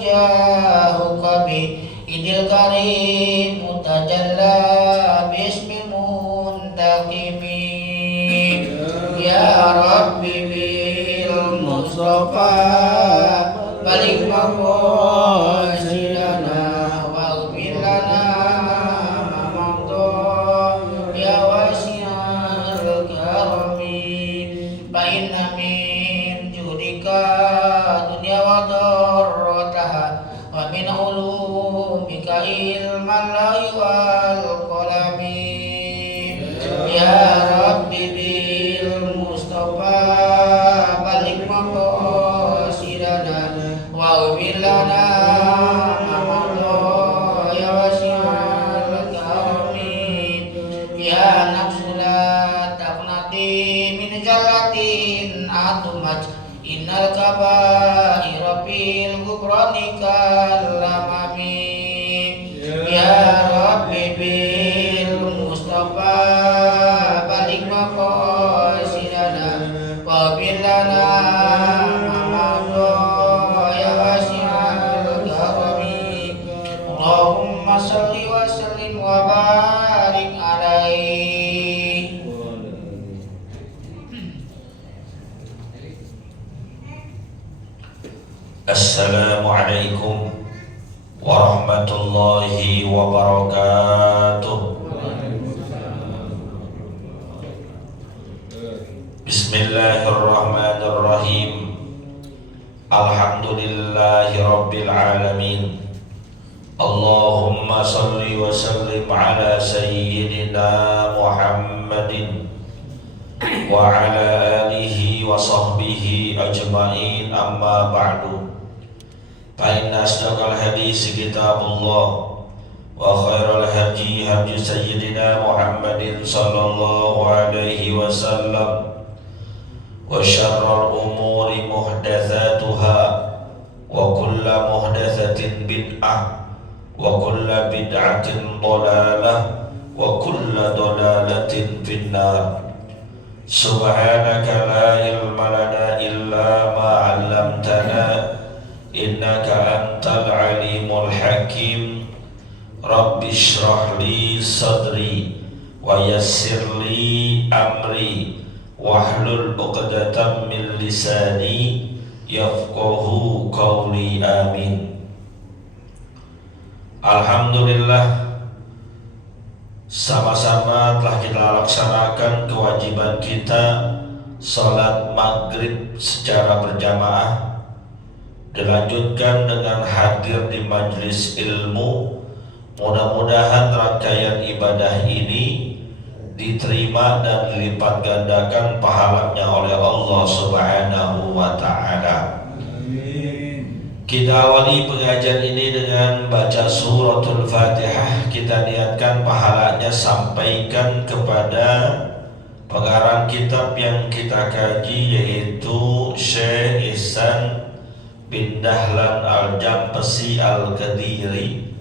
jahuka bi idil karim mutajalla bismil muntaqimi ya Rabbi bil Mustafa balik maqasidana waghfir lana ma maqta ya wasi'al karami fa inna min judika dunya wa darrataha wa min ulumika ilman lahi wal qalami ya Rabbi bil Mustafa balik maqasidana waghfir lana ma maqta ya wasi'al karami ya nafsu la taqnati min jallatin atumat innal kabaira fil ghufrani kalamami ya Rabbi bil Mustafa balik maqasidana waghfir lana ma maqta ya wasi'al karami Allahumma salli wa sallim wa barik alaihi. Assalamualaikum warahmatullahi wabarakatuh. Bismillahirrahmanirrahim. Alhamdulillahi rabbil alamin. Allahumma salli wa sallim ala sayyidina Muhammadin wa ala alihi wa sahbihi ajma'in, amma ba'du. Fa inna asdaqal hadis kitabullah wa khairal hadi hadi sayyidina Muhammadin sallallahu alaihi wasallam wa syarrul umuri muhdatsatuha wa kullu muhdatsatin bid'ah wa kullu bid'atin dhalalah wa kullu dhalalatin finnar. Subhanaka la ilma lana illa ma 'allamtana innaka antal alimul hakim. Rabbi shrah li sadri wa yassir li amri wahlul 'uqdatam min lisani yafqahu qawli. Amin. Alhamdulillah, sama-sama telah kita laksanakan kewajiban kita salat maghrib secara berjamaah, dilanjutkan dengan hadir di majelis ilmu. Mudah-mudahan rangkaian ibadah ini diterima dan dilipat gandakan pahalanya oleh Allah Subhanahu wa ta'ala. Kita awali pengajian ini dengan baca suratul Fatihah. Kita niatkan pahalanya sampaikan kepada pengarang kitab yang kita kaji, yaitu Syekh Ihsan bin Dahlan Al-Jampesi Al-Qadiri,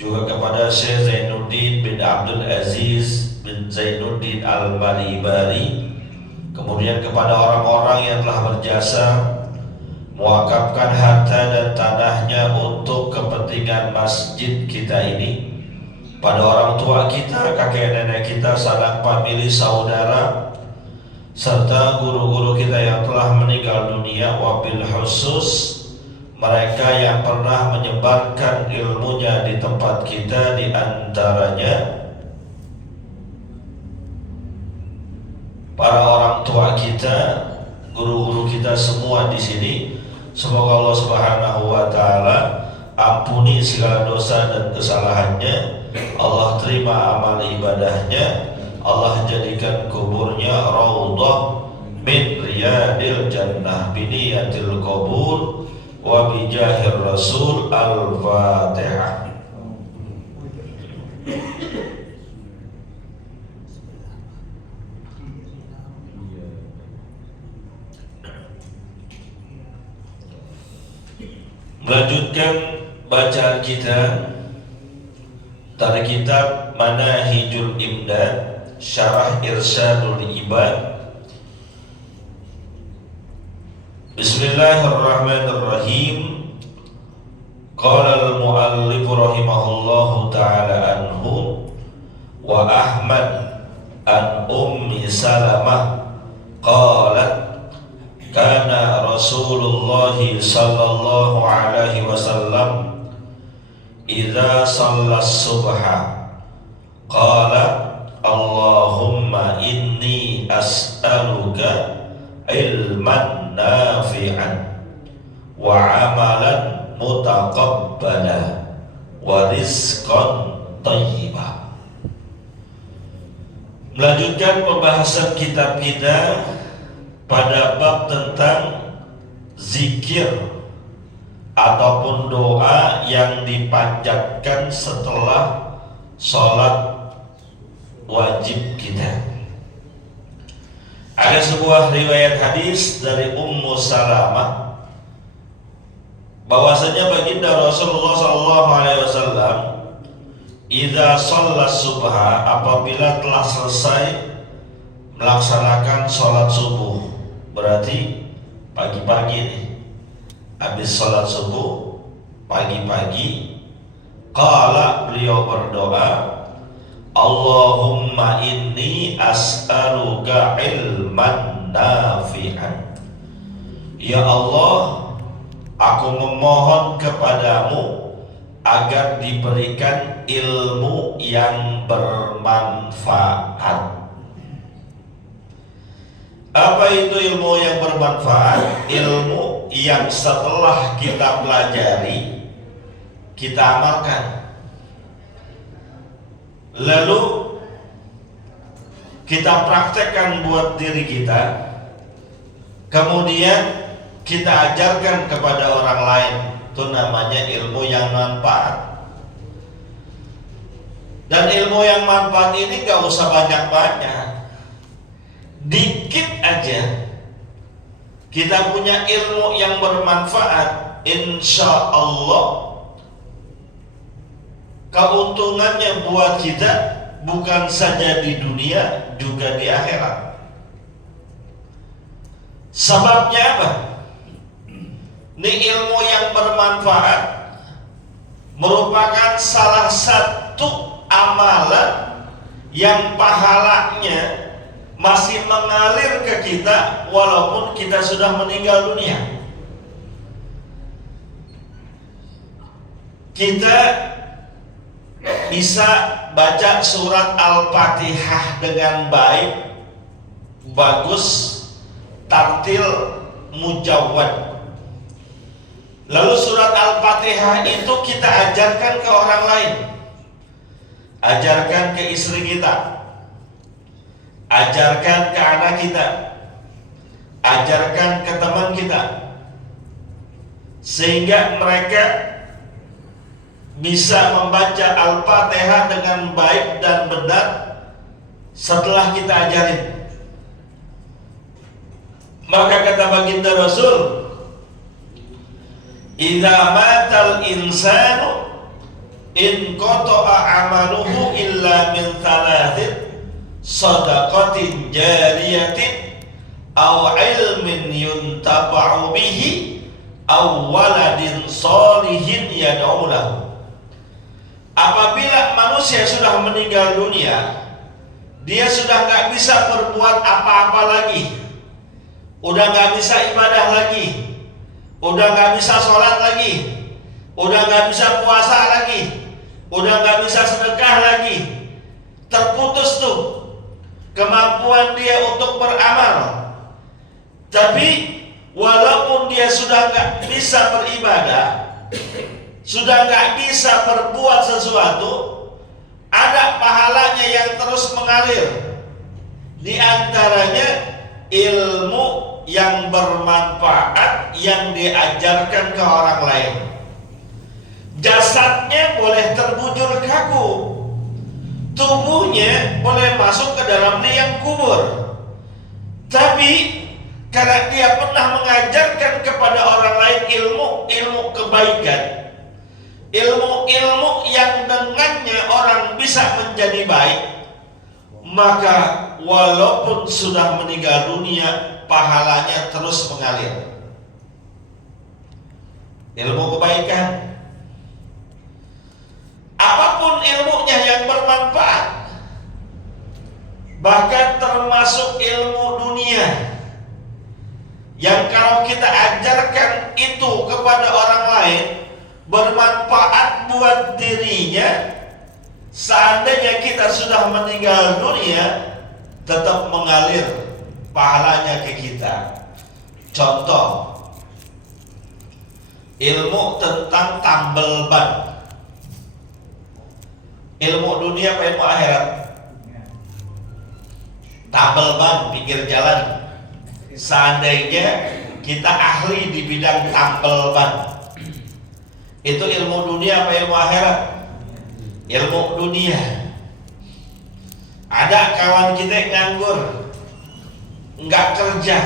juga kepada Syekh Zainuddin bin Abdul Aziz bin Zainuddin Al-Malibari, kemudian kepada orang-orang yang telah berjasa mewakafkan harta dan tanahnya untuk kepentingan masjid kita ini, pada orang tua kita, kakek nenek kita, sanak famili, saudara, serta guru-guru kita yang telah meninggal dunia, wabil khusus mereka yang pernah menyebarkan ilmunya di tempat kita, di antaranya para orang tua kita, guru-guru kita semua di sini. Semoga Allah Subhanahu wa ta'ala ampuni segala dosa dan kesalahannya, Allah terima amal ibadahnya, Allah jadikan kuburnya raudhah min riyadil jannah biniyatil qabul wa bijahir rasul. Al-Fatihah. Melanjutkan bacaan kita dari kitab Manahijul Imdad Syarah Irsyadul Ibad. Bismillahirrahmanirrahim. Qala al-muallif rahimahullahu ta'ala anhu wa Ahmad an Ummi Salamah qalat kana Rasulullah sallallahu alaihi wasallam idza shalla subha qala Allahumma inni as'aluka ilman nafi'an wa amalan mutaqabbala wa rizqan thayyiba. Melanjutkan pembahasan kitab kita pada bab tentang zikir ataupun doa yang dipanjatkan setelah sholat wajib kita. Ada sebuah riwayat hadis dari Ummu Salamah bahwasanya baginda Rasulullah SAW idza shalla subha, apabila telah selesai melaksanakan sholat subuh, berarti pagi-pagi nih, habis sholat subuh pagi-pagi, qala, beliau berdoa, Allahumma inni as'aluka ilman nafi'an. Ya Allah, aku memohon kepadamu agar diberikan ilmu yang bermanfaat. Apa itu ilmu yang bermanfaat? Ilmu yang setelah kita pelajari, kita amalkan, lalu kita praktekkan buat diri kita, kemudian kita ajarkan kepada orang lain. Itu namanya ilmu yang manfaat. Dan ilmu yang manfaat ini gak usah banyak-banyak, dikit aja kita punya ilmu yang bermanfaat, insya Allah keuntungannya buat kita bukan saja di dunia, juga di akhirat. Sebabnya apa? Ini ilmu yang bermanfaat merupakan salah satu amalan yang pahalanya masih mengalir ke kita walaupun kita sudah meninggal dunia. Kita bisa baca surat Al-Fatihah dengan baik, bagus, tartil, mujawwad. Lalu surat Al-Fatihah itu kita ajarkan ke orang lain, ajarkan ke istri kita, ajarkan ke anak kita, ajarkan ke teman kita, sehingga mereka bisa membaca Al-Fatihah dengan baik dan benar setelah kita ajarin. Maka kata baginda Rasul, idza matal insanu in qata'a amaluhu illa min thalathin shadaqatin jariyatin aw ilmin yuntafa'u bihi aw waladin sholihin yad'u lahu. Apabila manusia sudah meninggal dunia, dia sudah gak bisa berbuat apa-apa lagi, udah gak bisa ibadah lagi, udah gak bisa sholat lagi, udah gak bisa puasa lagi, udah gak bisa sedekah lagi, terputus tuh kemampuan dia untuk beramal. Tapi walaupun dia sudah gak bisa beribadah, sudah gak bisa berbuat sesuatu, ada pahalanya yang terus mengalir. Di antaranya ilmu yang bermanfaat yang diajarkan ke orang lain. Jasadnya boleh terbujur kaku, tubuhnya boleh masuk ke dalam liang kubur, tapi karena dia pernah mengajarkan kepada orang lain ilmu kebaikan, ilmu yang dengannya orang bisa menjadi baik, maka walaupun sudah meninggal dunia, pahalanya terus mengalir. Ilmu kebaikan, yang kalau kita ajarkan itu kepada orang lain bermanfaat buat dirinya, seandainya kita sudah meninggal dunia tetap mengalir pahalanya ke kita. Contoh, ilmu tentang tambal ban. Ilmu dunia apa ilmu akhirat? Tambal ban pinggir jalan. Seandainya kita ahli di bidang tambal ban, itu ilmu dunia apa ilmu akhirat? Ilmu dunia. Ada kawan kita nganggur, nggak kerja.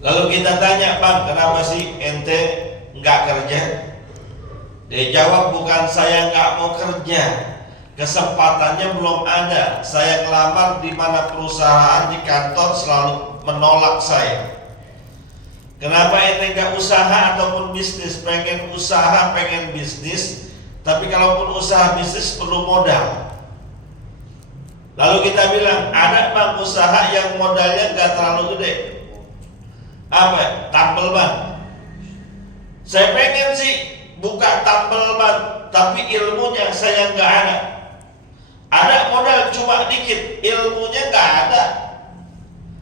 Lalu kita tanya, Bang, kenapa sih ente nggak kerja? Dia jawab, bukan saya nggak mau kerja, kesempatannya belum ada. Saya ngelamar di mana perusahaan di kantor selalu menolak saya. Kenapa ente nggak usaha ataupun bisnis? Pengen usaha, pengen bisnis, tapi kalaupun usaha bisnis perlu modal. Lalu kita bilang, ada Bang usaha yang modalnya nggak terlalu gede. Apa? Tambal ban. Saya pengen sih buka tambal ban, tapi ilmunya saya nggak ada. Ada modal cuma dikit, ilmunya nggak ada,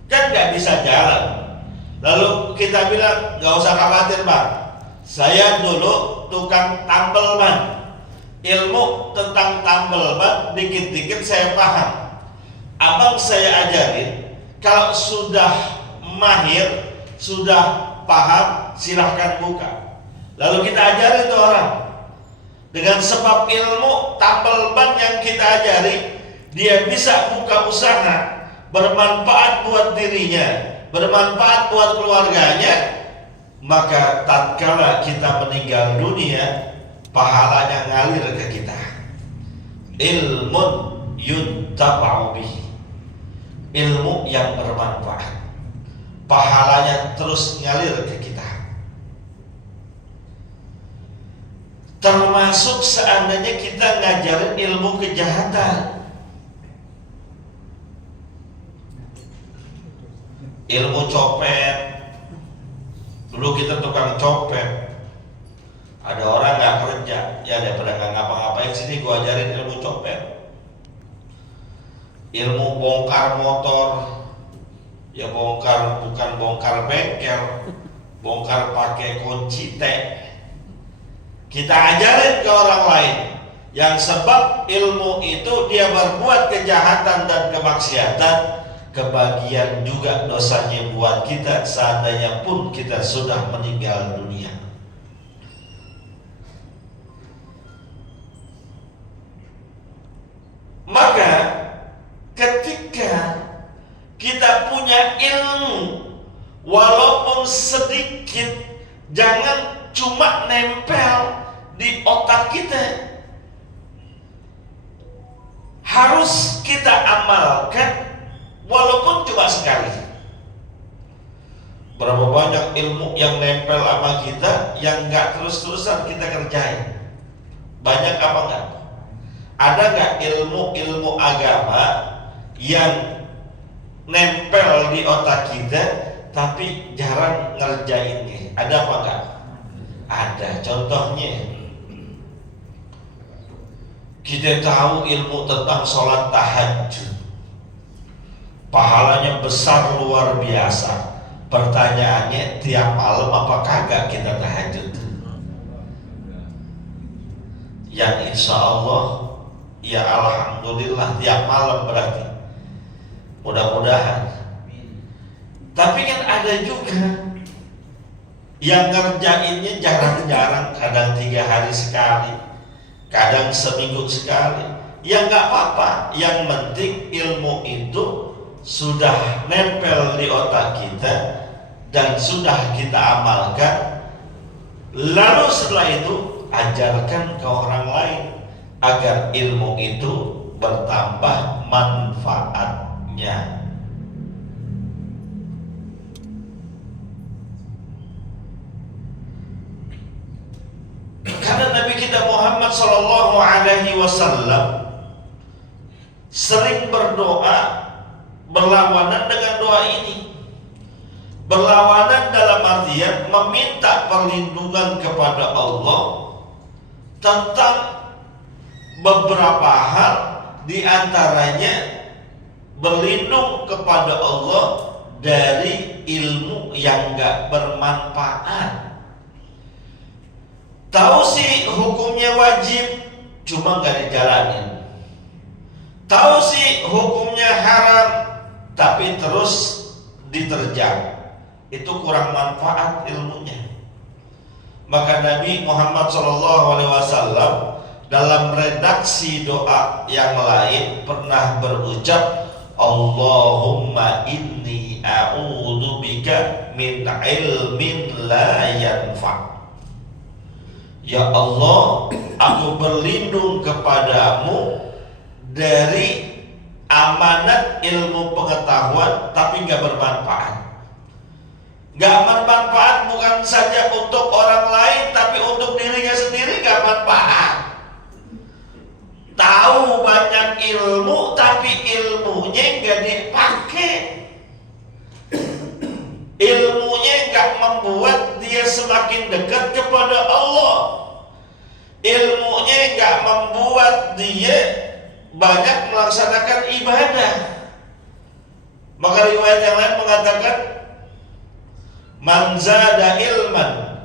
kan nggak bisa jalan. Lalu kita bilang, nggak usah khawatir Bang, saya dulu tukang tambal ban, ilmu tentang tambal ban dikit-dikit saya paham. Abang saya ajarin, kalau sudah mahir, sudah paham, silahkan buka. Lalu kita ajarin tuh orang. Dengan sebab ilmu tambal ban yang kita ajari, dia bisa buka usaha, bermanfaat buat dirinya, bermanfaat buat keluarganya. Maka tatkala kita meninggal dunia, pahalanya ngalir ke kita. Ilmun yuntafa'u bihi, ilmu yang bermanfaat, pahalanya terus ngalir ke kita. Termasuk seandainya kita ngajarin ilmu kejahatan, ilmu copet. Dulu kita tukang copet, ada orang nggak kerja, ya daripada nggak ngapa-ngapain, sini gua ajarin ilmu copet. Ilmu bongkar motor, ya bongkar, bukan bongkar bengkel, bongkar pakai kunci T. Kita ajarin ke orang lain, yang sebab ilmu itu dia berbuat kejahatan dan kemaksiatan, kebagian juga dosanya buat kita seandainya pun kita sudah meninggal dunia. Maka ketika kita punya ilmu walaupun sedikit, jangan cuma nempel di otak kita, harus kita amalkan walaupun cuma sekali. Berapa banyak ilmu yang nempel sama kita yang nggak terus-terusan kita kerjain? Banyak apa enggak? Ada nggak ilmu-ilmu agama yang nempel di otak kita tapi jarang ngerjainnya? Ada apa enggak? Ada. Contohnya, kita tahu ilmu tentang sholat tahajud, pahalanya besar luar biasa. Pertanyaannya, tiap malam apa kagak kita tahajud? Yang insya Allah, ya alhamdulillah tiap malam berarti. Mudah-mudahan. Tapi kan ada juga yang ngerjainnya jarang-jarang, kadang 3 hari sekali, kadang seminggu sekali. Ya nggak apa-apa, yang penting ilmu itu sudah nempel di otak kita dan sudah kita amalkan. Lalu setelah itu ajarkan ke orang lain agar ilmu itu bertambah manfaatnya. Karena Nabi kita Muhammad Sallallahu Alaihi Wasallam sering berdoa berlawanan dengan doa ini. Berlawanan dalam artian meminta perlindungan kepada Allah tentang beberapa hal, di antaranya berlindung kepada Allah dari ilmu yang gak bermanfaat. Tahu sih hukumnya wajib, cuma gak dijalanin. Tahu sih hukumnya haram, tapi terus diterjang. Itu kurang manfaat ilmunya. Maka Nabi Muhammad SAW dalam redaksi doa yang lain pernah berucap, Allahumma inni a'udzubika min ilmin la yanfa'. Ya Allah, aku berlindung kepadamu dari amanat ilmu pengetahuan tapi gak bermanfaat. Gak bermanfaat bukan saja untuk orang lain, tapi untuk dirinya sendiri gak manfaat. Tahu banyak ilmu, tapi ilmunya gak dipakai. Ilmunya gak membuat dia semakin dekat kepada Allah. Ilmunya gak membuat dia banyak melaksanakan ibadah. Maka riwayat yang lain mengatakan, man zada ilman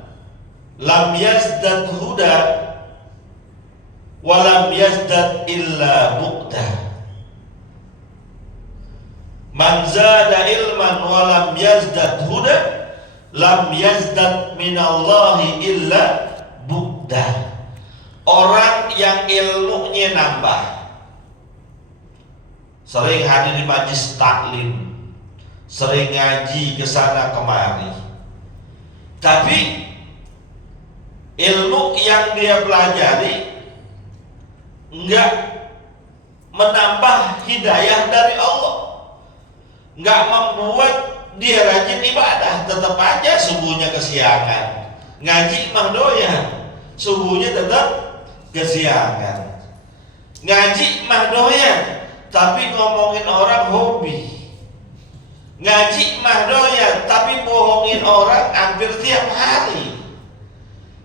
lam yazdad huda wa lam yazdad illa buqda. Man zada ilman wa lam yazdad huda lam yazdad minallahi illa buqda. Orang yang ilmunya nambah, sering hadir di majlis taklim, sering ngaji kesana kemari, tapi ilmu yang dia pelajari enggak menambah hidayah dari Allah, enggak membuat dia rajin ibadah. Tetap aja subuhnya kesiangan, ngaji mah doyan, subuhnya tetap kesiangan. Ngaji mah doyan, tapi ngomongin orang hobi. Ngaji mah doyan, tapi bohongin orang hampir tiap hari.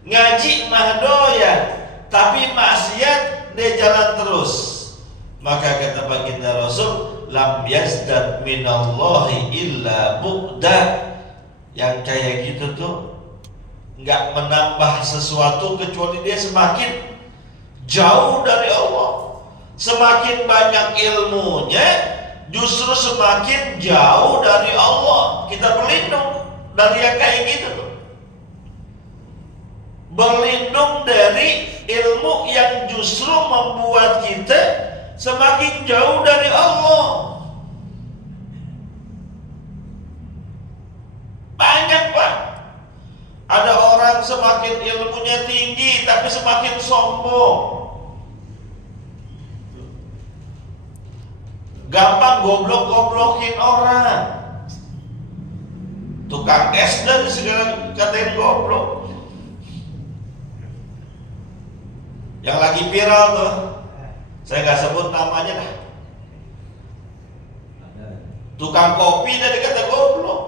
Ngaji mah doyan, tapi maksiat dia jalan terus. Maka kata baginda Rasul, lam yazdad minallahi illa bu'da. Yang kayak gitu tuh nggak menambah sesuatu kecuali dia semakin jauh dari Allah. Semakin banyak ilmunya, justru semakin jauh dari Allah. Kita berlindung dari yang kayak gitu tuh. Berlindung dari ilmu yang justru membuat kita semakin jauh dari Allah. Banyak Pak. Ada orang semakin ilmunya tinggi tapi semakin sombong. Gampang goblok-goblokin orang. Tukang es dan segala katain goblok. Yang lagi viral tuh, saya nggak sebut namanya dah. Tukang kopi dari kata goblok.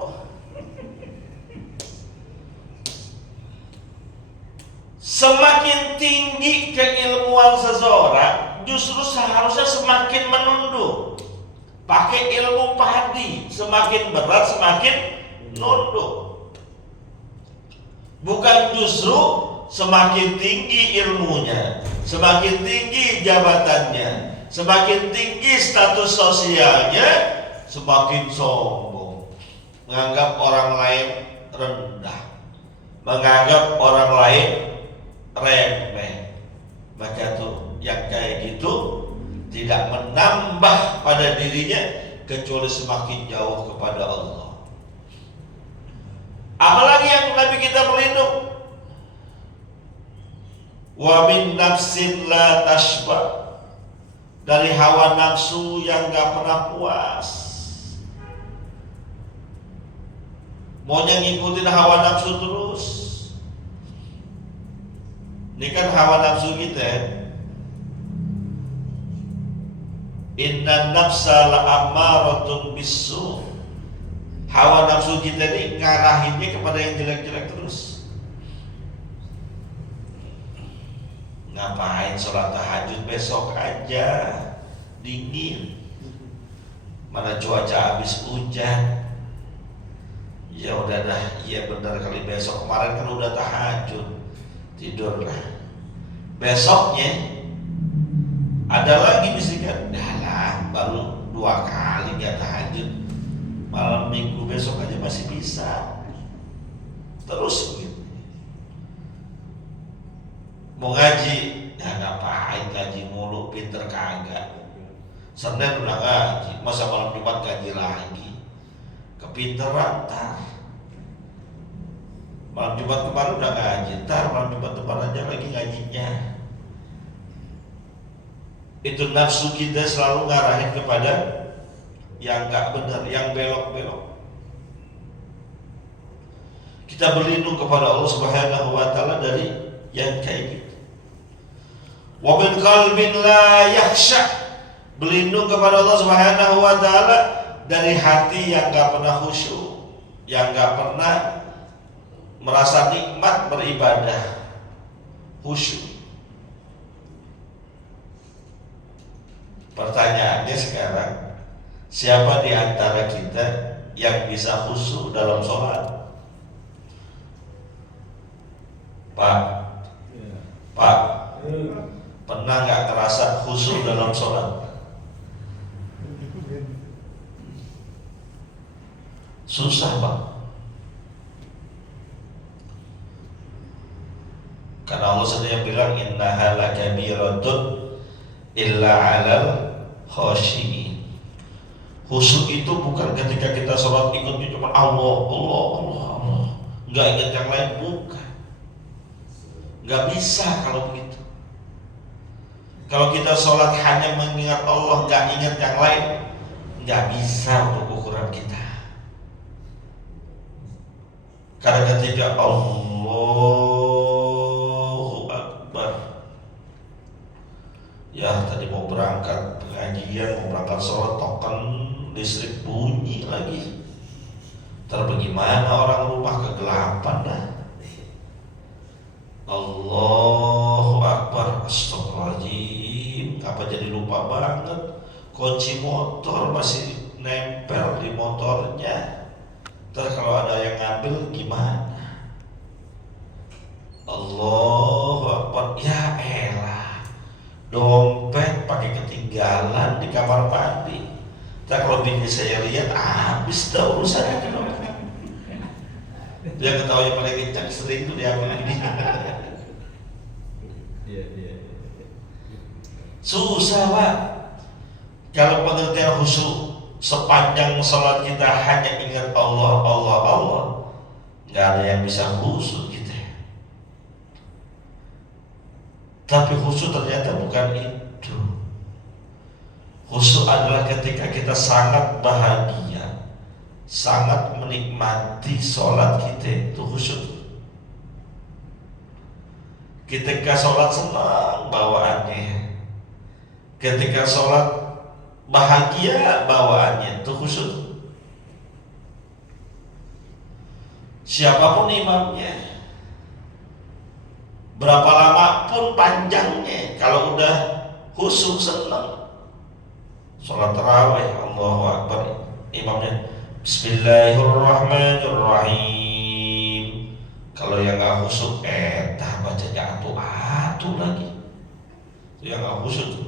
Semakin tinggi keilmuan seseorang, justru seharusnya semakin menunduk. Pakai ilmu padi, semakin berat semakin nunduk. Bukan justru semakin tinggi ilmunya, semakin tinggi jabatannya, semakin tinggi status sosialnya, semakin sombong, menganggap orang lain rendah, menganggap orang lain remeh. Maka tuh yang kayak gitu tidak menambah pada dirinya kecuali semakin jauh kepada Allah. Apalagi yang Nabi kita berlindung, wa min nafsin la tashba, dari hawa nafsu yang gak pernah puas. Maunya ngikutin hawa nafsu terus. Ini kan hawa nafsu kita ya. Inna nafsa la ammaratun bisu. Hawa nafsu kita ini ngarahinnya kepada yang jelek-jelek terus. Ngapain sholat tahajud besok aja, dingin, mana cuaca habis hujan. Ya udah dah, iya benar kali besok. Kemarin kan udah tahajud, tidurlah. Besoknya ada lagi bisikan, dah lah baru 2 kali nggak tahajud, malam minggu besok aja masih bisa. Terus begitu. Mau ngaji, ya ngapain ngaji mulu, pinter kagak. Senin udah ngaji, masa malam Jumat ngaji lagi. Kepinteran tar. Malam Jumat kemarin udah ngaji, tar malam Jumat depan aja lagi ngajinya. Itu nafsu kita selalu ngarahin kepada yang gak benar, yang belok-belok. Kita berlindung kepada Allah Subhanahu wa taala dari yang kayak gitu. Wa min qalbin la yakhsha, berlindung kepada Allah Subhanahu wa taala dari hati yang gak pernah khusyuk, yang gak pernah merasa nikmat beribadah, khusyuk. Pertanyaannya sekarang, siapa di antara kita yang bisa khusyuk dalam sholat? Pak, Pak, pernah nggak ngerasa khusyuk dalam sholat? Susah, Pak. Karena Allah sendiri bilang, innaha lakabiratun illa 'alal khashiyin. Khusyuk itu bukan ketika kita sholat ikutnya cuma Allah, Allah, Allah, Allah, nggak ingat yang lain, bukan. Nggak bisa kalau begitu. Kalau kita sholat hanya mengingat Allah, nggak ingat yang lain, nggak bisa untuk ukuran kita. Karena ketika Allahu Akbar, ya tadi mau berangkat pengajian, mau berangkat sholat, token listrik bunyi lagi. Ntar bagaimana orang rumah kegelapan dah. Allahu Akbar, astagfirullahaladzim. Apa jadi lupa banget, kunci motor masih nempel di motornya. Ntar kalau ada yang ngambil gimana? Allahu Akbar, ya elah, dompet pakai ketinggalan di kamar mandi. Ntar kalau bini saya lihat, habis dah urusannya di dompet. Dia ketawa yang paling kencang sering itu diambil ini. Susah, Pak. Kalau pengertian khusyuk, sepanjang sholat kita hanya ingat Allah, Allah, Allah, nggak ada yang bisa khusyuk kita. Tapi khusyuk ternyata bukan itu. Khusyuk adalah ketika kita sangat bahagia, sangat menikmati sholat kita, itu khusyuk. Ketika sholat senang bawaannya, ketika sholat bahagia bawaannya, itu khusyuk. Siapapun imamnya, berapa lama pun panjangnya, kalau udah khusyuk senang. Sholat tarawih, Allahu Akbar, imamnya Bismillahirrahmanirrahim. Kalau yang gak khusyuk, bacanya atu-atu lagi. Itu yang gak khusyuk.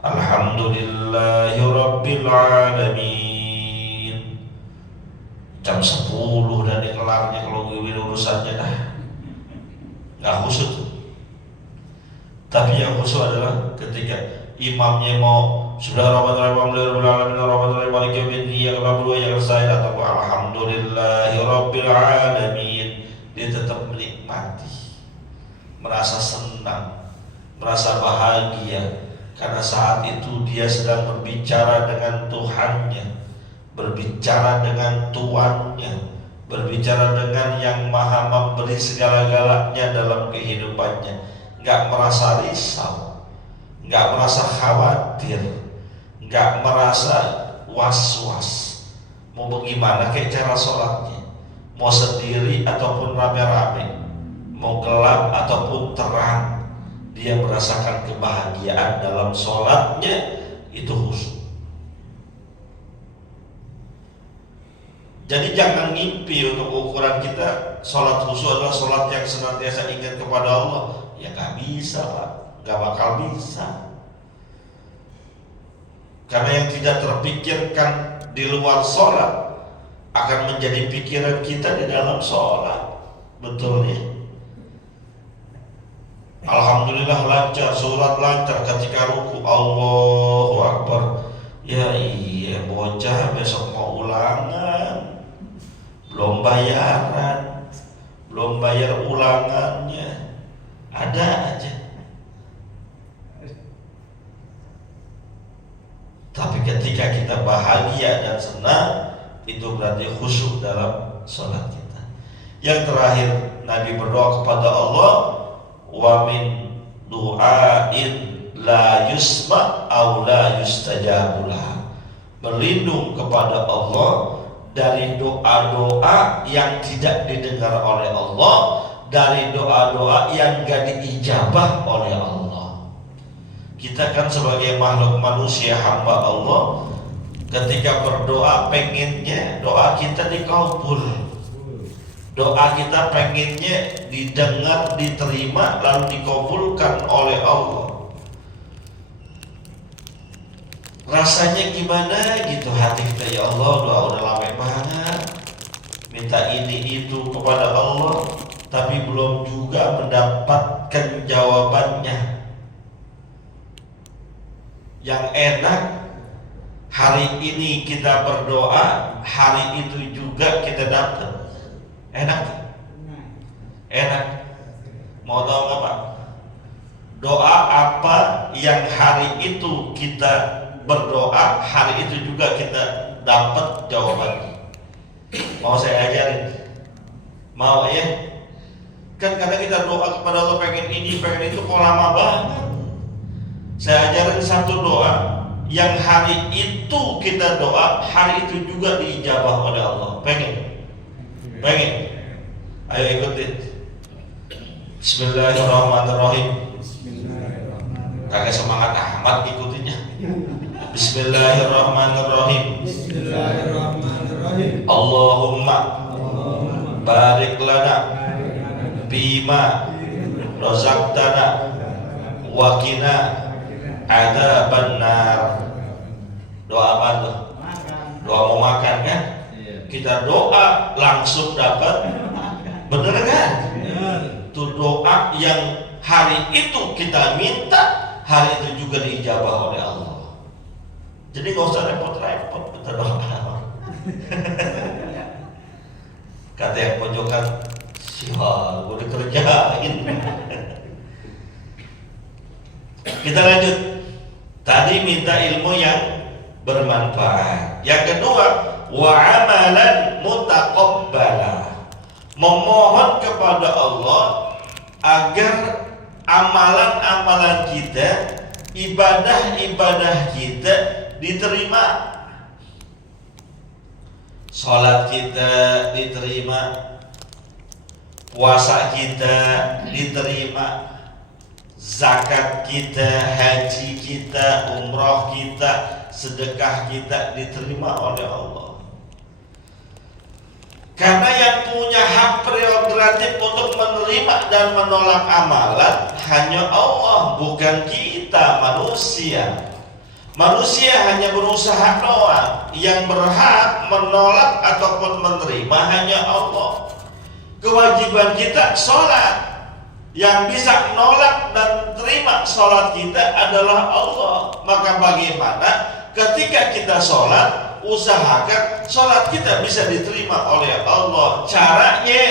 Alhamdulillahirabbil alamin. Jam 10 dan kelarnya kalau gue urusannya dah. Gak khusyuk. Tapi yang khusyuk adalah ketika imamnya mau Alhamdulillahirabbil, dia tetap menikmati, merasa senang, merasa bahagia, karena saat itu dia sedang berbicara dengan Tuhannya, berbicara dengan Tuannya, berbicara dengan yang maha memberi segala-galanya dalam kehidupannya. Nggak merasa risau, nggak merasa khawatir, nggak merasa was-was, Mau bagaimana kayak cara sholatnya, mau sendiri ataupun rame-rame, mau gelap ataupun terang, dia merasakan kebahagiaan dalam sholatnya, itu khusyuk. Jadi jangan ngimpi untuk ukuran kita sholat khusyuk adalah sholat yang senantiasa ingat kepada Allah. Ya gak bisa Pak, gak bakal bisa. Karena yang tidak terpikirkan di luar sholat akan menjadi pikiran kita di dalam sholat. Betul ya? Alhamdulillah lancar, surat lancar, ketika ruku Allahu Akbar. Ya iya, bocah besok mau ulangan, belum bayaran, belum bayar ulangannya, ada aja. Tapi ketika kita bahagia dan senang, itu berarti khusyuk dalam sholat kita. Yang terakhir, Nabi berdoa kepada Allah, wa min du'ain la yusma aw la yustajabulah. Berlindung kepada Allah dari doa-doa yang tidak didengar oleh Allah, dari doa-doa yang gak diijabah oleh Allah. Kita kan sebagai makhluk manusia, hamba Allah, ketika berdoa pengennya doa kita dikabul, doa kita pengennya didengar, diterima, lalu dikabulkan oleh Allah. Rasanya gimana gitu hati kita, ya Allah doa udah lama banget minta ini itu kepada Allah, tapi belum juga mendapatkan jawabannya. Yang enak hari ini kita berdoa, hari itu juga kita dapat. Enak tuh? Enak. Mau tahu nggak Pak? Doa apa yang hari itu kita berdoa, hari itu juga kita dapat jawabannya? Mau saya ajarin? Mau ya? Kan karena kita doa kepada Allah pengen ini, pengen itu, kok lama banget. Saya ajarin satu doa yang hari itu kita doa, hari itu juga diijabah oleh Allah. Pengen? Pengen? Ayo ikutin. Bismillahirrahmanirrahim. Kagak semangat amat ikutinnya. Bismillahirrahmanirrahim. Allahumma barik lana bima razaqtana wa qina adzaban nar. Doa apa tuh? Doa mau makan kan? Kita doa langsung dapat. Bener kan? Itu doa yang hari itu kita minta, hari itu juga diijabah oleh Allah. Jadi gak usah repot-repot kita doa. Kata yang pojokan, sial, gue dikerjain. Kita lanjut. Tadi minta ilmu yang bermanfaat. Yang kedua, wa amalan mutaqabbala. Memohon kepada Allah agar amalan-amalan kita, ibadah-ibadah kita diterima. Salat kita diterima, puasa kita diterima, zakat kita, haji kita, umroh kita, sedekah kita diterima oleh Allah. Karena yang punya hak prerogatif untuk menerima dan menolak amalan hanya Allah, bukan kita manusia. Manusia hanya berusaha doang. Yang berhak menolak ataupun menerima hanya Allah. Kewajiban kita sholat. Yang bisa menolak dan terima sholat kita adalah Allah. Maka bagaimana ketika kita sholat, usahakan sholat kita bisa diterima oleh Allah. Caranya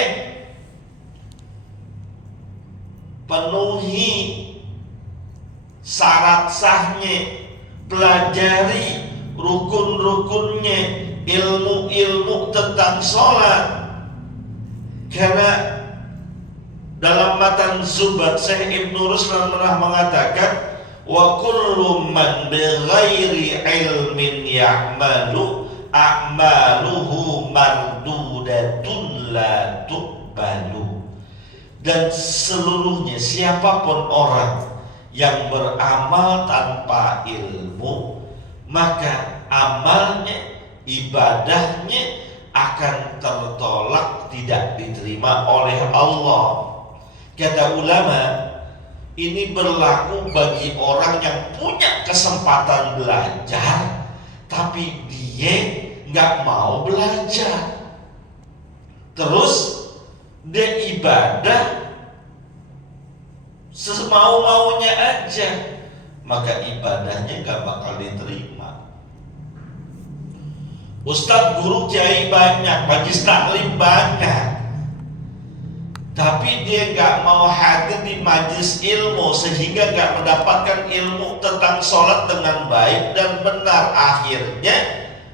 penuhi syarat sahnya, pelajari rukun-rukunnya, ilmu-ilmu tentang sholat. Karena dalam matan Zubat, Syekh Ibnu Ruslan pernah mengatakan, wa kullu man bighairi ilmin ya'malu a'maluhu mardudatun la tuqbalu. Dan seluruhnya siapapun orang yang beramal tanpa ilmu, maka amalnya, ibadahnya akan tertolak, tidak diterima oleh Allah. Kata ulama, ini berlaku bagi orang yang punya kesempatan belajar, tapi dia nggak mau belajar. Terus dia ibadah semau-maunya aja, maka ibadahnya nggak bakal diterima. Ustadz, guru, kiai banyak, majlis taklim banyak, tapi dia nggak mau hadir di majlis ilmu, sehingga nggak mendapatkan ilmu tentang sholat dengan baik dan benar. Akhirnya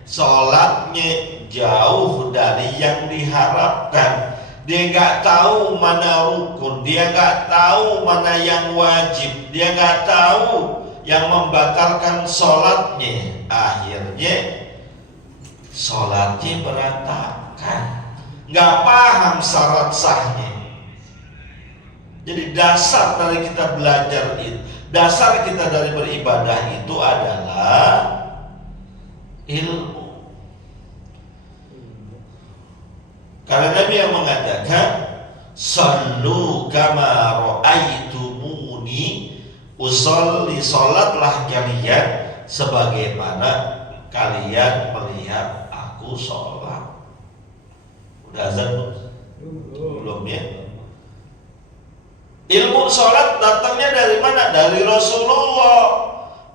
sholatnya jauh dari yang diharapkan. Dia nggak tahu mana rukun, dia nggak tahu mana yang wajib, dia nggak tahu yang membatalkan sholatnya. Akhirnya sholatnya berantakan, nggak paham syarat sahnya. Jadi dasar dari kita belajar itu, dasar kita dari beribadah itu adalah ilmu. Karena Nabi yang mengatakan, sallu kama ra'aitumuni usolli, sholatlah kalian sebagaimana kalian melihat aku sholat. Udah azan belum ya? Ilmu sholat datangnya dari mana? Dari Rasulullah,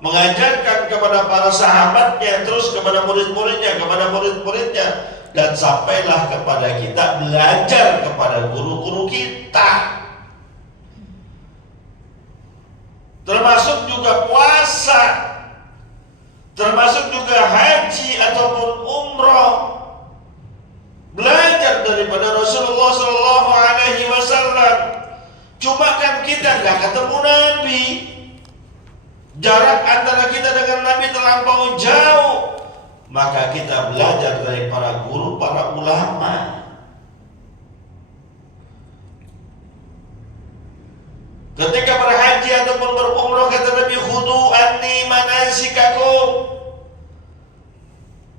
mengajarkan kepada para sahabatnya, terus kepada murid-muridnya, kepada murid-muridnya, dan sampailah kepada kita, belajar kepada guru-guru kita. Termasuk juga puasa, termasuk juga haji ataupun umroh. Belajar daripada Rasulullah SAW. Cuma kan kita nggak ketemu Nabi, jarak antara kita dengan Nabi terlampau jauh. Maka kita belajar dari para guru, para ulama. Ketika berhaji ataupun berumrah, kata Nabi, khudu anni manasikakum,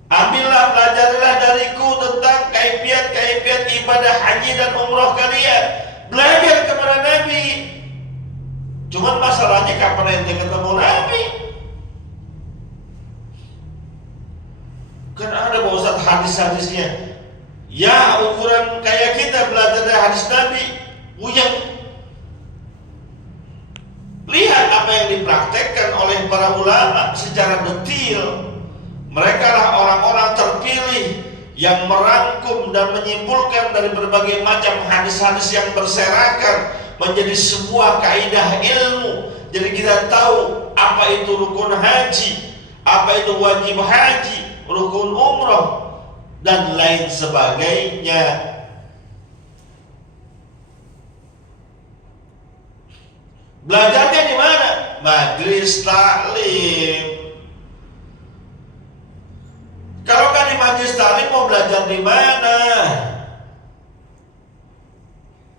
ambillah, pelajarilah dariku tentang kaifiat ibadah haji dan umrah kalian. Belajar kepada Nabi. Cuman masalahnya kapan ente ketemu Nabi? Kan ada Pak Ustaz hadis-hadisnya, ya ukuran kayak kita belajar dari hadis Nabi, uyang. Lihat apa yang dipraktekkan oleh para ulama secara detail. Mereka lah orang-orang terpilih yang merangkum dan menyimpulkan dari berbagai macam hadis-hadis yang berserakan menjadi sebuah kaidah ilmu. Jadi kita tahu apa itu rukun haji, apa itu wajib haji, rukun umrah, dan lain sebagainya. Belajarnya di mana? Majlis taklim. Kalau kan di majlis taklim mau belajar di mana?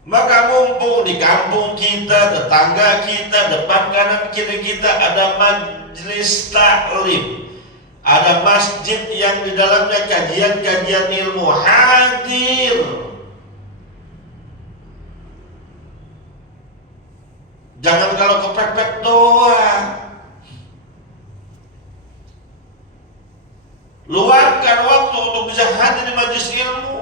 Maka mumpung di kampung kita, tetangga kita, depan kanan kiri kita ada majlis taklim, ada masjid yang di dalamnya kajian-kajian ilmu, hadir. Jangan kalau kepepet doang. Luangkan waktu untuk bisa hadir di majelis ilmu.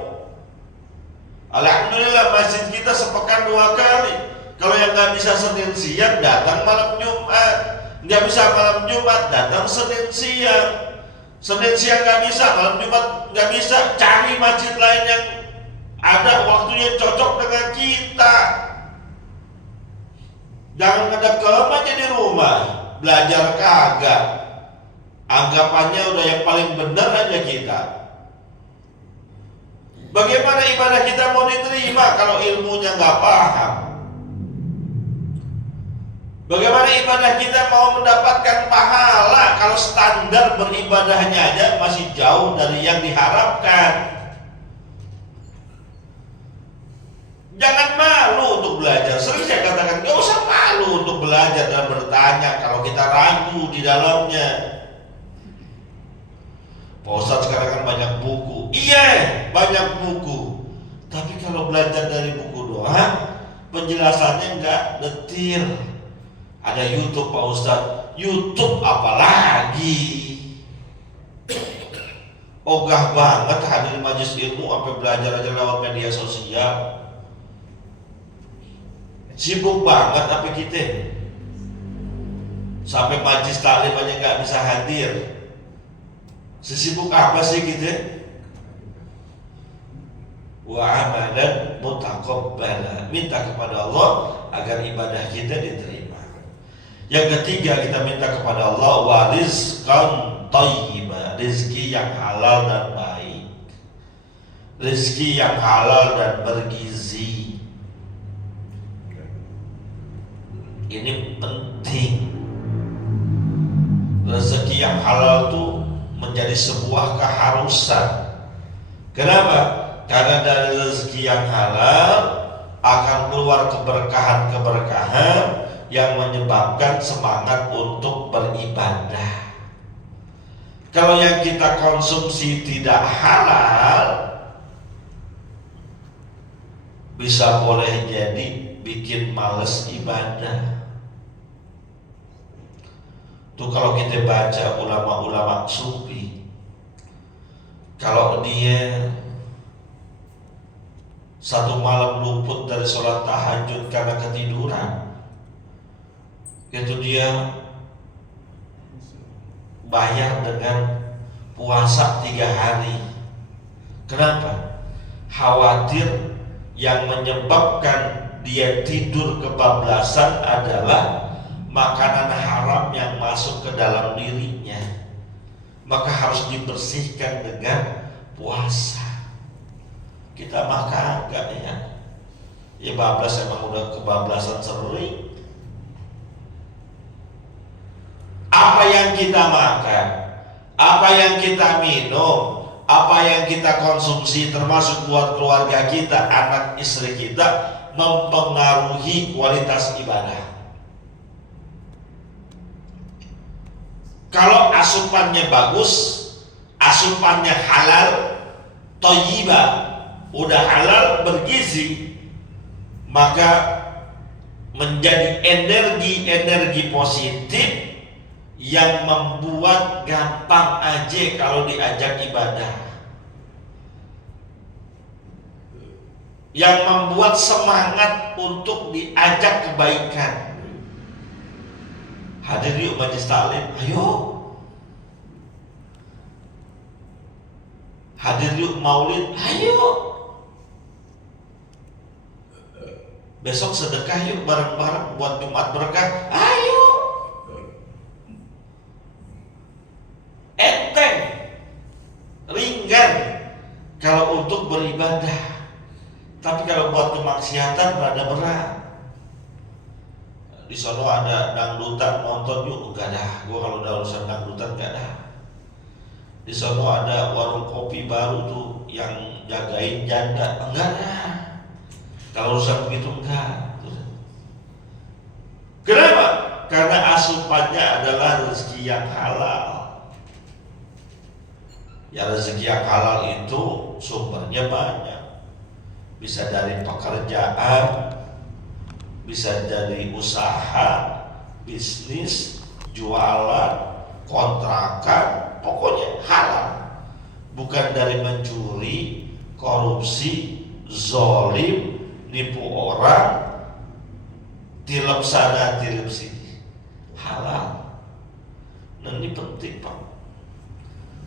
Alhamdulillah masjid kita sepekan 2 kali. Kalau yang nggak bisa Senin siang, datang malam Jumat. Nggak bisa malam Jumat, datang Senin siang. Senin siang nggak bisa, malam Jumat nggak bisa, cari masjid lain yang ada waktunya cocok dengan kita. Jangan ngedekem aja di rumah, belajar kagak. Anggapannya udah yang paling benar aja kita. Bagaimana ibadah kita mau diterima kalau ilmunya nggak paham? Bagaimana ibadah kita mau mendapatkan pahala kalau standar beribadahnya aja masih jauh dari yang diharapkan? Jangan malu untuk belajar. Sering saya katakan, gak usah malu untuk belajar dan bertanya kalau kita ragu di dalamnya. Pak Ustadz sekarang kan banyak buku. Iya, banyak buku. Tapi kalau belajar dari buku doang, penjelasannya nggak detil. Ada YouTube Pak Ustadz. YouTube apalagi? Ogah banget hadir majelis ilmu sampai belajar aja lewat media sosial. Sibuk banget tapi kita sampai majelis taklim aja nggak bisa hadir. Sesibuk apa sih kita? Wa amalan mutaqabbala, minta kepada Allah agar ibadah kita diterima. Yang ketiga, kita minta kepada Allah wa rizqan thayyiba, rezeki yang halal dan baik, rezeki yang halal dan bergizi. Ini penting. Rezeki yang halal itu menjadi sebuah keharusan. Kenapa? Karena dari rezeki yang halal akan keluar keberkahan-keberkahan yang menyebabkan semangat untuk beribadah. Kalau yang kita konsumsi tidak halal, bisa boleh jadi bikin males ibadah. Tuh kalau kita baca ulama-ulama sufi, kalau dia satu malam luput dari sholat tahajud karena ketiduran, itu dia bayar dengan puasa 3 hari. Kenapa? Khawatir yang menyebabkan dia tidur kebablasan adalah makanan haram yang masuk ke dalam dirinya, maka harus dibersihkan dengan puasa. Kita makan enggak ya bablas, emang udah kebablasan sering. Apa yang kita makan, apa yang kita minum, apa yang kita konsumsi, termasuk buat keluarga kita, anak istri kita, mempengaruhi kualitas ibadah. Kalau asupannya bagus, asupannya halal, thayyibah, udah halal, bergizi, maka menjadi energi positif yang membuat gampang aja kalau diajak ibadah, yang membuat semangat untuk diajak kebaikan. Hadir yuk majelis taklim, ayo. Hadir yuk maulid, ayo. Besok sedekah yuk bareng-bareng buat Jumat berkah, ayo. Enteng, ringan kalau untuk beribadah. Tapi kalau buat kemaksiatan rada berat. Di sono ada dangdutan, nonton yuk, enggak dah. Gua kalau udah urusan dangdutan enggak dah. Di sono ada warung kopi baru tuh yang jagain janda, enggak dah. Kalau urusan begitu enggak. Kenapa? Karena asupannya adalah rezeki yang halal. Ya, rezeki yang halal itu sumbernya banyak. Bisa dari pekerjaan, bisa dari usaha, bisnis, jualan, kontrakan, pokoknya halal. Bukan dari mencuri, korupsi, zolim, nipu orang, tilep sana, tilep sini. Halal. Nah, ini penting Pak.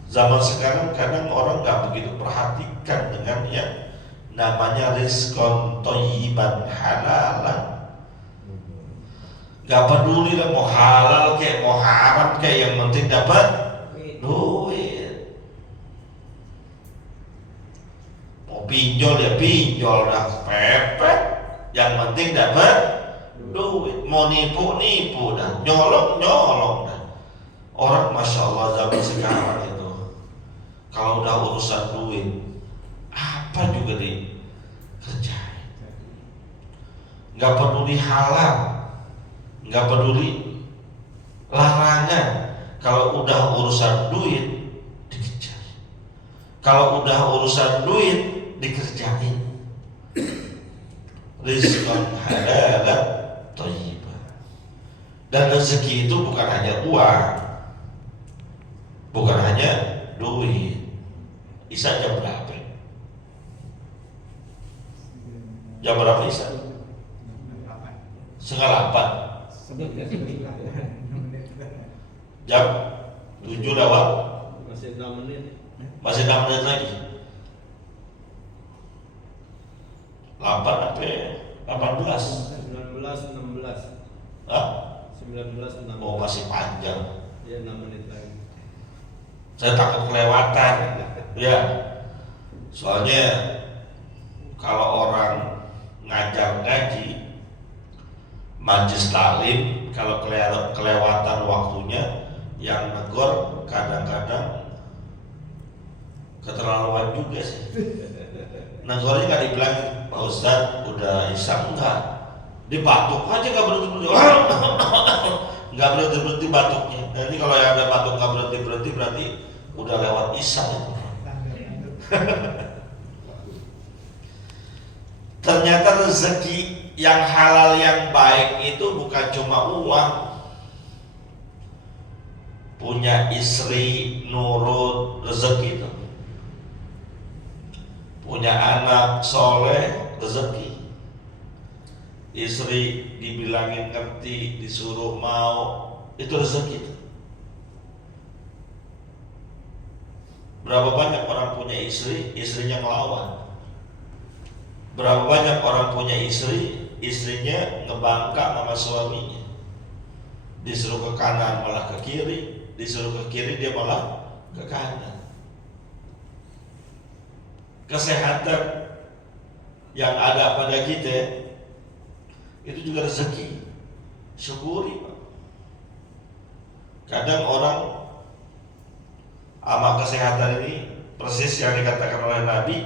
Zaman sekarang kadang orang nggak begitu perhatikan dengan yang namanya rizqan thayyiban, halalan. Gak peduli lah mau halal kayak mau haram kayak, yang penting dapat duit. Mau pinjol ya pinjol dah pepet, yang penting dapat duit. Mau nipu dah, nyolong dah. Orang masya Allah zaman sekarang itu kalau udah urusan duit apa juga dikerjain. Nggak peduli halal, nggak peduli larangan. Kalau udah urusan duit dikejar. Kalau udah urusan duit dikerjain. Rizqan halalan thayyibah. Dan rezeki itu bukan hanya uang, bukan hanya duit. Isa jam berapa? Jam berapa Isa? 7:30. Jam 7 lewat. Masih 6 menit. Masih 6 menit lagi. 8 apa ya? 18. 19:16. Hah? 19:16. Oh masih panjang. Ya 6 menit lagi. Saya takut kelewatan. Ya. Soalnya kalau orang ngajar ngaji majlis taklim, kalau kelewatan waktunya, yang negor kadang-kadang keterlaluan juga sih. Negornya nggak dibilang Pak Ustadz udah isya, enggak, dibatuk aja nggak berhenti nggak berhenti batuknya. Jadi kalau yang ada batuk nggak berhenti berarti udah lewat isya. Ternyata rezeki yang halal yang baik itu bukan cuma uang. Punya istri nurut rezeki itu. Punya anak soleh rezeki. Istri dibilangin ngerti, disuruh mau, itu rezeki itu. Berapa banyak orang punya istri, istrinya ngelawan. Berapa banyak orang punya istri, istrinya ngebangkang sama suaminya. Disuruh ke kanan malah ke kiri, disuruh ke kiri dia malah ke kanan. Kesehatan yang ada pada kita itu juga rezeki. Syukuri Pak. Kadang orang amal kesehatan ini persis yang dikatakan oleh Nabi,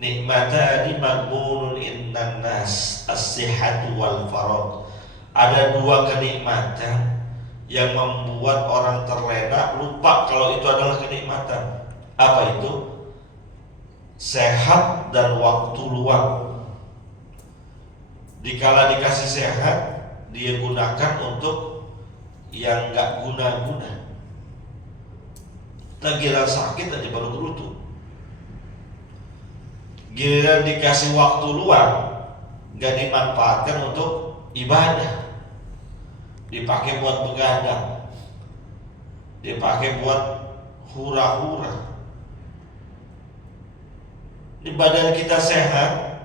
nikmatani maghbunun innan nas as-sihhatu wal faragh. Ada dua kenikmatan yang membuat orang terlena lupa kalau itu adalah kenikmatan. Apa itu? Sehat dan waktu luang. Dikala dikasih sehat, dia gunakan untuk yang nggak guna-guna. Giliran sakit aja baru gerutu. Giliran dikasih waktu luang, nggak dimanfaatkan untuk ibadah. Dipakai buat begadang, dipakai buat hura-hura. Di badan kita sehat,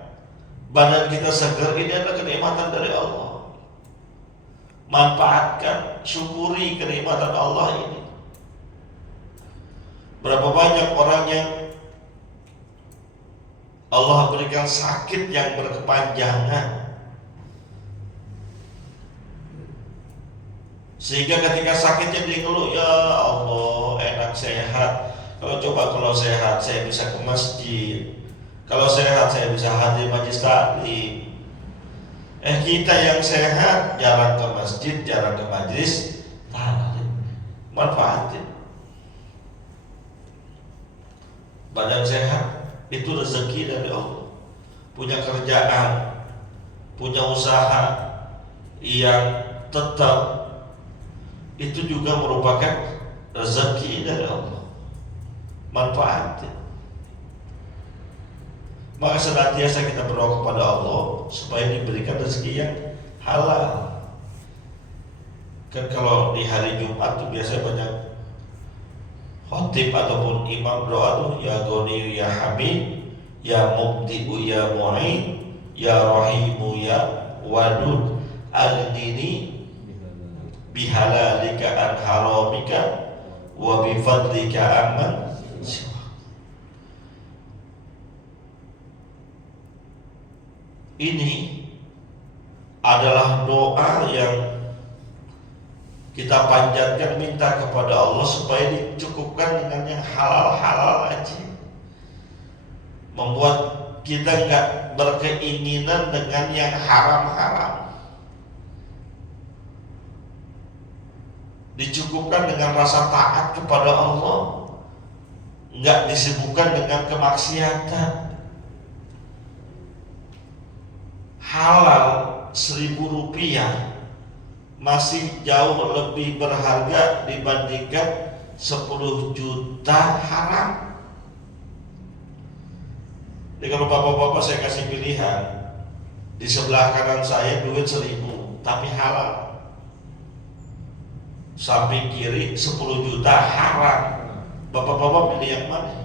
badan kita segar, ini adalah kenikmatan dari Allah. Manfaatkan, syukuri kenikmatan Allah ini. Berapa banyak orang yang Allah berikan sakit yang berkepanjangan, sehingga ketika sakitnya dia ngeluh, ya Allah enak sehat. Kalau sehat saya bisa ke masjid, kalau sehat saya bisa hadir majelis taklim. Kita yang sehat jarang ke masjid, jarang ke majelis taklim. Manfaatin. Badan sehat itu rezeki dari Allah. Punya kerjaan, punya usaha yang tetap, itu juga merupakan rezeki dari Allah. Manfaatin. Maka senantiasa kita berdoa kepada Allah supaya diberikan rezeki yang halal. Kan kalau di hari Jumat tuh biasanya banyak khotib ataupun imam doa tuh, ya Ghani ya Hamid, ya Mubdi'u ya Mu'in, ya Rahimu ya Wadud, aghnini bihalalika an haramika wa bifadlika amman siwa. Ini adalah doa yang kita panjatkan minta kepada Allah supaya dicukupkan dengan yang halal-halal aja, membuat kita nggak berkeinginan dengan yang haram-haram, dicukupkan dengan rasa taat kepada Allah, nggak disibukkan dengan kemaksiatan. Halal 1.000 rupiah masih jauh lebih berharga dibandingkan 10 juta haram. Jadi kalau bapak-bapak saya kasih pilihan, di sebelah kanan saya duit 1.000 tapi halal, samping kiri 10 juta haram. Bapak-bapak pilih yang mana?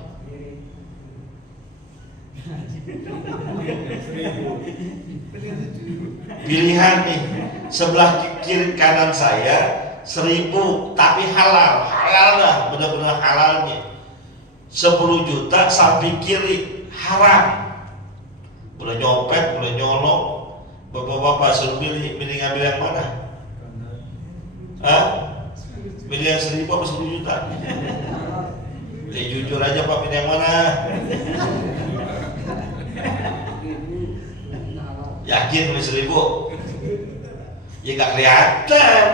Pilihan nih, sebelah kiri kanan saya 1.000 tapi halal, halal dah, benar-benar halalnya. 10 juta samping kiri haram, boleh nyopet, boleh nyolong. Bapak-bapak suruh milih ngambil yang mana? Hah? Milih yang 1.000 apa 10 juta? Jujur aja Pak, pilih yang mana? Yakin milih 1.000? Ya nggak kelihatan.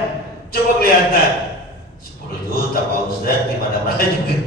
Coba kelihatan 10 juta Pak Ustaz di mana-mana juga.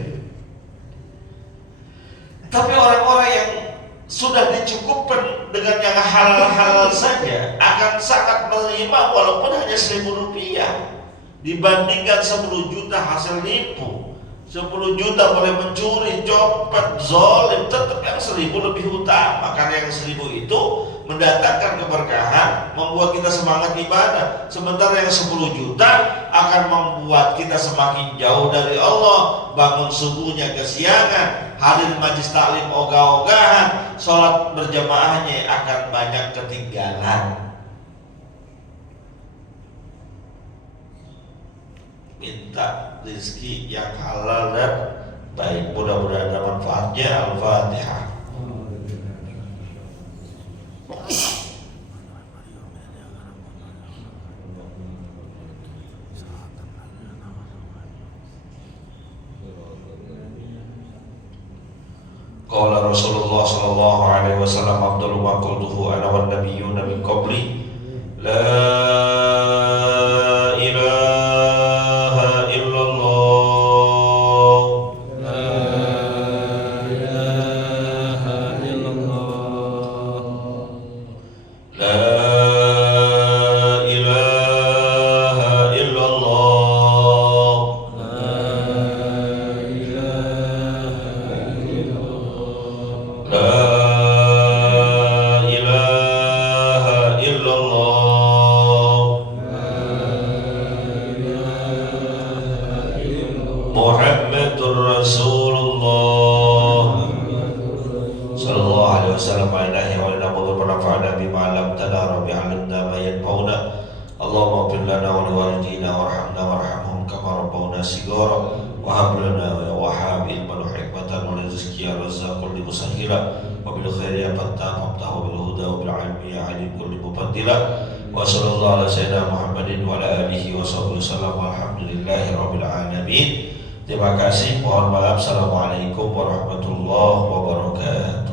Tapi orang-orang yang sudah dicukupkan dengan yang halal-halal saja akan sangat menerima walaupun hanya 1.000 rupiah dibandingkan 10 juta hasil nipu. 10 juta boleh mencuri, copet, zolim, tetap yang 1.000 lebih utama, karena yang 1.000 itu mendatangkan keberkahan, membuat kita semangat ibadah. Sementara yang 10 juta akan membuat kita semakin jauh dari Allah, bangun subuhnya kesiangan, hadir majlis taklim ogah-ogahan, sholat berjamaahnya akan banyak ketinggalan. Minta rezeki yang halal dan baik, mudah-mudahan ada manfaatnya. Al-Fatihah. Qala Rasulullah sallallahu alaihi wasallam, afdalu ma qultuhu ana wan nabiyyuna min qabli, la ilaha illallah, La ilaha illallah, la ilaha illallah, La ilaha illallah, la ilaha illallah, Muhammadur Rasulullah sallallahu alaihi wasallam. Ilahi wa inna qul nafa'na bima 'allamtana rabbi 'allimna ma yanfa'una. Allahumma ighfir lana wa liwalidina warhamna warhamhum kama rabbawna shighara wa hab lana ya wahhab ilman wa hikmatan wa rizqan ya razzaq kulli musahhila wa bil khairi ya fattah wa bil huda wa bil 'ilmi ya 'alim kulli mufaddila. Wa sallallahu ala sayyidina Muhammadin wa ala alihi wa sahbihi wasallam. Alhamdulillahi rabbil alamin. Terima kasih, mohon maaf. Assalamualaikum warahmatullahi wabarakatuh.